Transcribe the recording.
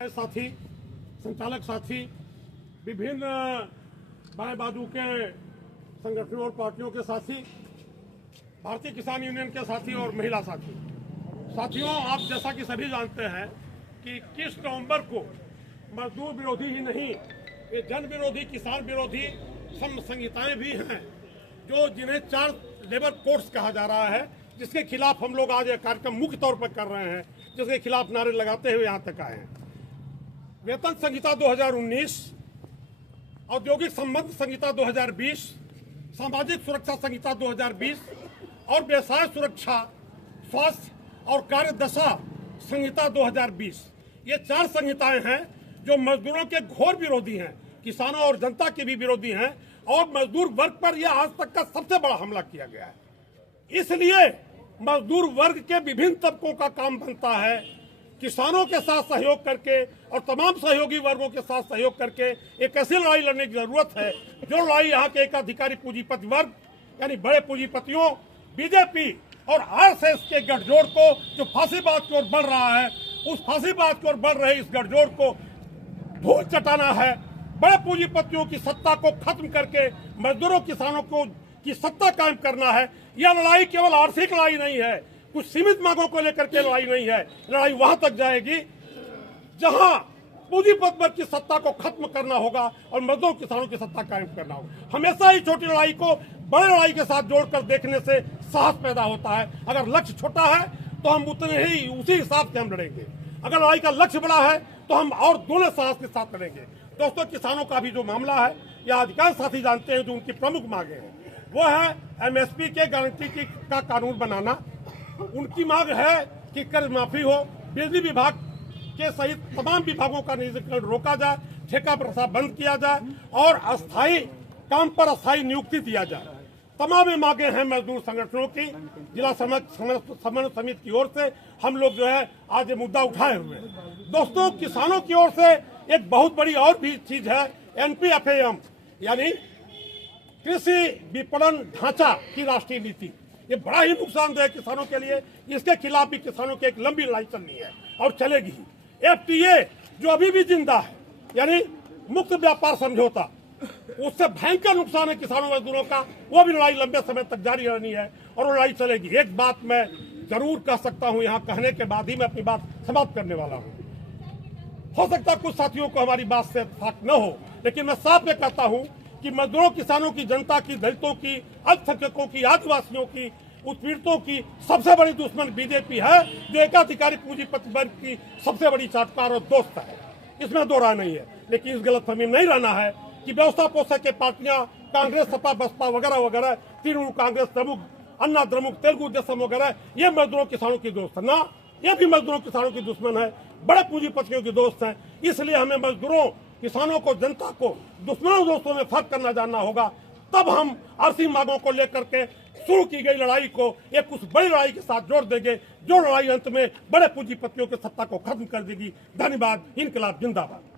साथी संचालक साथी विभिन्न बाएं बाजू के संगठनों और पार्टियों के साथी, भारतीय किसान यूनियन के साथी और महिला साथी। साथियों, आप जैसा कि सभी जानते हैं कि 21 नवंबर को मजदूर विरोधी ही नहीं, ये जन विरोधी, किसान विरोधी संहिताएं भी हैं जो जिन्हें 4 लेबर कोड्स कहा जा रहा है, जिसके खिलाफ हम लोग आज एक कार्यक्रम मुख्य तौर पर कर रहे हैं, जिसके खिलाफ नारे लगाते हुए यहाँ तक आए हैं। वेतन संहिता 2019, औद्योगिक संबंध संहिता 2020, सामाजिक सुरक्षा संहिता 2020 और व्यवसाय सुरक्षा, स्वास्थ्य और कार्यदशा संहिता 2020, ये 4 संहिताएं हैं जो मजदूरों के घोर विरोधी हैं, किसानों और जनता के भी विरोधी हैं और मजदूर वर्ग पर यह आज तक का सबसे बड़ा हमला किया गया है। इसलिए मजदूर वर्ग के विभिन्न तबकों का काम बनता है किसानों के साथ सहयोग करके और तमाम सहयोगी वर्गों के साथ सहयोग करके एक ऐसी लड़ाई लड़ने की जरूरत है जो लड़ाई यहाँ के एकाधिकारी पूंजीपति वर्ग यानी बड़े पूंजीपतियों, बीजेपी और आरएसएस के गठजोड़ को जो फांसीबाज की ओर बढ़ रहा है, उस फांसीबाज की ओर बढ़ रहे इस गठजोड़ को धूल चटाना है। बड़े पूंजीपतियों की सत्ता को खत्म करके मजदूरों किसानों को की सत्ता कायम करना है। यह लड़ाई केवल आर्थिक लड़ाई नहीं है, कुछ सीमित मांगों को लेकर के लड़ाई नहीं है। लड़ाई वहां तक जाएगी जहां पूंजीपति वर्ग की सत्ता को खत्म करना होगा और मजदूर किसानों की सत्ता कायम करना होगा। हमेशा ही छोटी लड़ाई को बड़े लड़ाई के साथ जोड़कर देखने से साहस पैदा होता है। अगर लक्ष्य छोटा है तो हम उतने ही उसी हिसाब से हम लड़ेंगे, अगर लड़ाई का लक्ष्य बड़ा है तो हम और दोनों साहस के साथ लड़ेंगे। दोस्तों, किसानों का भी जो मामला है, यह अधिकांश साथी जानते हैं, जो उनकी प्रमुख मांगे हैं वो है एमएसपी के गारंटी का कानून बनाना। उनकी मांग है कि कर्ज माफी हो, बिजली विभाग के सहित तमाम विभागों का निजीकरण रोका जाए, ठेका प्रथा बंद किया जाए और अस्थायी काम पर अस्थायी नियुक्ति दिया जाए। तमाम मांगे हैं मजदूर संगठनों की। जिला समन्वय समिति की ओर से हम लोग जो है आज ये मुद्दा उठाए हुए हैं। दोस्तों, किसानों की ओर से एक बहुत बड़ी और भी चीज है एनपीएफएम यानी कृषि विपणन ढांचा की राष्ट्रीय नीति। ये बड़ा ही नुकसानदेह है किसानों के लिए। इसके खिलाफ भी किसानों की एक लंबी लड़ाई चलनी है और चलेगी ही। एफटीए जो अभी भी जिंदा है यानी मुक्त व्यापार समझौता, उससे भयंकर नुकसान है किसानों मजदूरों का। वो भी लड़ाई लंबे समय तक जारी रहनी है और वो लड़ाई चलेगी। एक बात मैं जरूर कह सकता हूँ, यहाँ कहने के बाद ही मैं अपनी बात समाप्त करने वाला हूँ। हो सकता है कुछ साथियों को हमारी बात से इत्तेफाक न हो, लेकिन मैं साफ में कहता हूँ कि मजदूरों, किसानों की, जनता की, दलितों की, अल्पसंख्यकों की, आदिवासियों की, उत्पीड़ितों की सबसे बड़ी दुश्मन बीजेपी है, जो एकाधिकारी पूंजीपति वर्ग की सबसे बड़ी चाटकार और दोस्त है। इसमें दो राय नहीं है। लेकिन इस गलतफहमी में नहीं रहना है कि व्यवस्था पोषक के पार्टियां कांग्रेस, सपा, बसपा वगैरह वगैरह, तृणमूल कांग्रेस द्रमुक, अन्ना द्रमुक, तेलुगु देशम वगैरह, ये मजदूरों किसानों की दोस्त है ना, ये भी मजदूरों किसानों की दुश्मन है, बड़े पूंजीपतियों की दोस्त है। इसलिए हमें मजदूरों, किसानों को, जनता को दुश्मनों दोस्तों में फर्क करना जानना होगा। तब हम आर्थिक मांगों को लेकर के शुरू की गई लड़ाई को एक उस बड़ी लड़ाई के साथ जोड़ देंगे, जो लड़ाई अंत में बड़े पूंजीपतियों की सत्ता को खत्म कर देगी। धन्यवाद। इनकलाब जिंदाबाद।